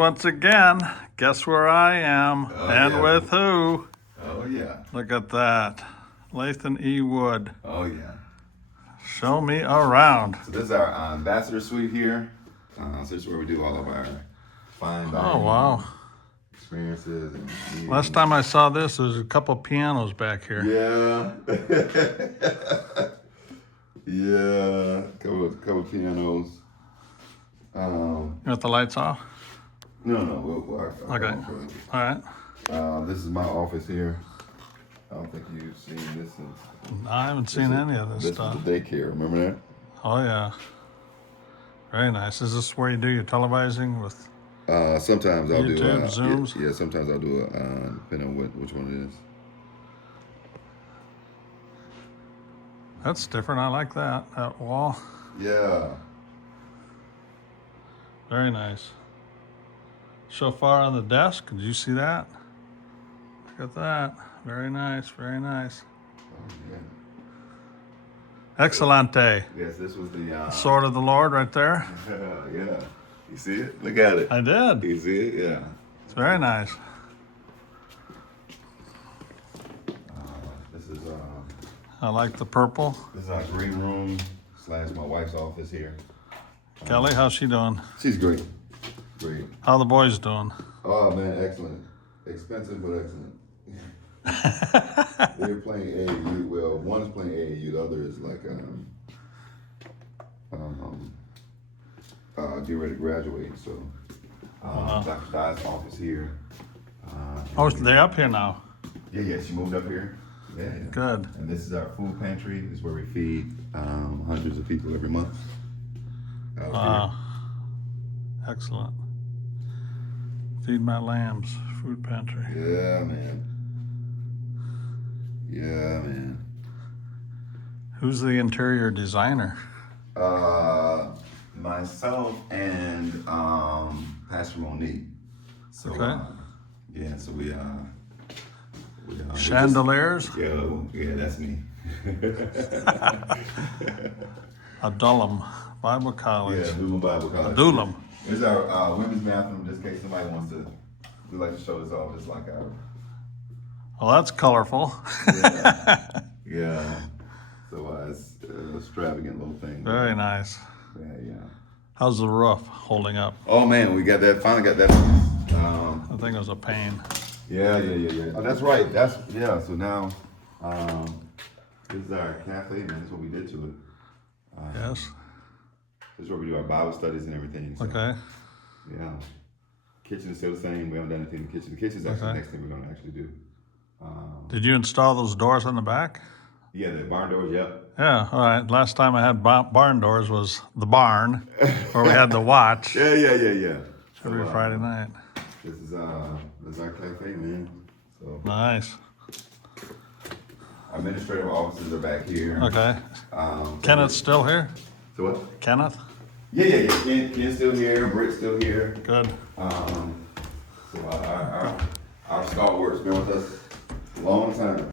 Once again, guess where I am and yeah. with who? Oh, yeah. Look at that. Lathan E. Wood. Oh, yeah. Show me around. So this is our ambassador suite here. So this is where we do all of our fine dining Oh, wow. experiences. And Last time I saw this, there's a couple pianos back here. Yeah. Yeah. Couple pianos. You want the lights off? No. Okay. All right. This is my office here. I don't think you've seen this since. I haven't seen any of this stuff. This is the daycare. Remember that? Oh, yeah. Very nice. Is this where you do your televising with Sometimes I'll YouTube, Zooms? Yeah, sometimes I'll do it, depending on which one it is. That's different. I like that wall. Yeah. Very nice. Shofar on the desk. Did you see that? Look at that. Very nice. Very nice. Oh, yeah. Excellente. Yes, this was the Sword of the Lord right there. Yeah. You see it? Look at it. I did. You see it? Yeah. It's very nice. This is I like the purple. this is our green room / my wife's office here. Kelly, how's she doing? She's great. Great. How the boys doing? Oh man, excellent. Expensive but excellent. They're playing AAU. Well, one is playing AAU. The other is like get ready to graduate. So Dr. Dye's office here. Oh, they're up here now. Yeah. She moved up here. Yeah. Good. And this is our food pantry. This is where we feed hundreds of people every month. Out Wow. Excellent. Feed my lambs. Food pantry. here. Yeah, man. Who's the interior designer? Myself and Pastor Monique. So Okay. so we Chandeliers? yeah, that's me. Adullam Bible Yeah, College. Adullam Bible College. Adullam. This is our women's bathroom, just in case somebody wants to. We like to show this off, just like our. Well, that's colorful. Yeah. So it's an extravagant little thing. Very nice. Yeah. How's the roof holding up? Oh man, we got that. Finally got that. I think it was a pain. Yeah. Oh, that's right. So now, this is our cafe, man. That's what we did to it. Yes. This is where we do our Bible studies and everything. So, Okay. Yeah. Kitchen is still the same. We haven't done anything in the kitchen. The kitchen is actually the next thing we're going to actually do. Did you install those doors on the back? Yeah, the barn doors. Yep. Yeah, all right. Last time I had barn doors was the barn, where we had the watch Yeah. every So, Friday night. This is our cafe, man. So Nice. our administrative offices are back here. Okay. Kenneth's still here? So what? Kenneth? Yeah. Ken's still here. Britt's still here. Good. So our stalwarts been with us a long time.